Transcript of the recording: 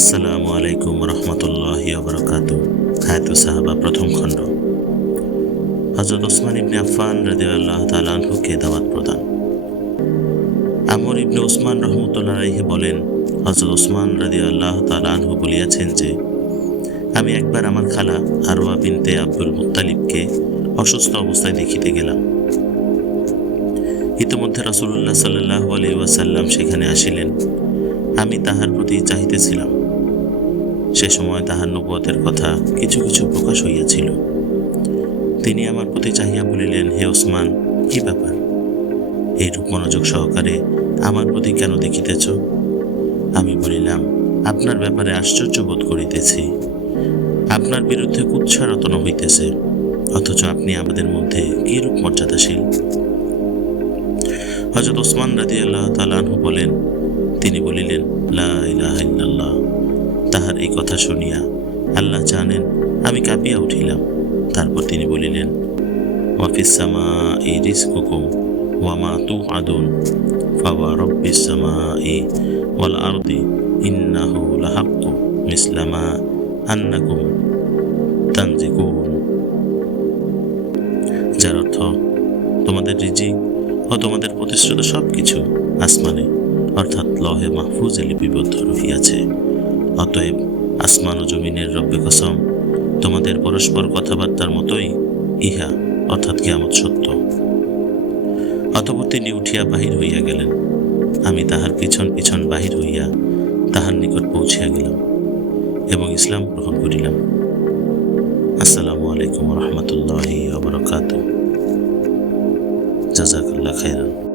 আসসালামু আলাইকুম রহমতুল্লাহি ওয়াবারাকাতু। হায়াতু সাহাবা প্রথম খণ্ড। হযরত ওসমান ইবনে আফফান রাদিয়াল্লাহু তাআলা আনহুকে দাওয়াত প্রদান। আমর ইবনে ওসমান রহমতুল্লাহ আলাইহি বলেন, হযরত ওসমান রাদিয়াল্লাহু তাআলা আনহু বলিয়াছেন যে, আমি একবার আমার খালা আরওয়া বিনতে আব্দুল মুত্তালিবকে অসুস্থ অবস্থায় দেখিতে গেলাম। ইতোমধ্যে রাসূলুল্লাহ সাল্লাল্লাহু আলাইহি ওয়াসাল্লাম সেখানে আসিলেন। আমি তাহার প্রতি চাহিতেছিলাম। সে সময় তাহার নবুয়তের কথা কিছু কিছু প্রকাশ হইয়াছিল। তিনি আমার প্রতি চাহিয়া বলিলেন, হে ওসমান, কি ব্যাপার? এইরূপ মনোযোগ সহকারে আমার প্রতি কেন দেখিতেছ? আমি বলিলাম, আপনার ব্যাপারে আশ্চর্য বোধ করিতেছি। আপনার বিরুদ্ধে কুৎসা রটনা হইতেছে, অথচ আপনি আমাদের মধ্যে কিরূপ মর্যাদাশীল। হযরত ওসমান রাদিয়াল্লাহু তাআলা আনহু বলেন, তিনি বলিলেন, লা ইলাহা ইল্লাল্লাহ। তাহার এই কথা শুনিয়া আল্লাহ জানেন আমি কাঁপিয়া উঠিলাম। তারপর তিনি বলিলেন, ওয়াফিস সামাই রিজকুকুম ওয়া মা তুআদুন ফাওয়া রাব্বিস সামাই ওয়াল আরদি ইন্নাহু লাহাক্কু মিসলা মা আন্নাকুম তানজিকুন। যার অর্থ, তোমাদের রিজিক ও তোমাদের প্রতিশ্রুত সব কিছু আসমানে অর্থাৎ লহে মাহফুজে লিপিবদ্ধ রহিয়াছে। অতএব আসমান ও জমিনের রব্বে কসম, তোমাদের পরস্পর কথাবার্তার মতোই ইহা অর্থাৎ কিয়ামত সত্য। অতঃপর তিনি উঠিয়া বাহির হইয়া গেলেন। আমি তাহার পিছন পিছন বাহির হইয়া তাহার নিকট পৌঁছিয়া গেলাম এবং ইসলাম গ্রহণ করিলাম। আসসালামু আলাইকুম রহমতুল্লাহি ওয়া বারাকাতুহু। জাযাকাল্লাহু খাইরান।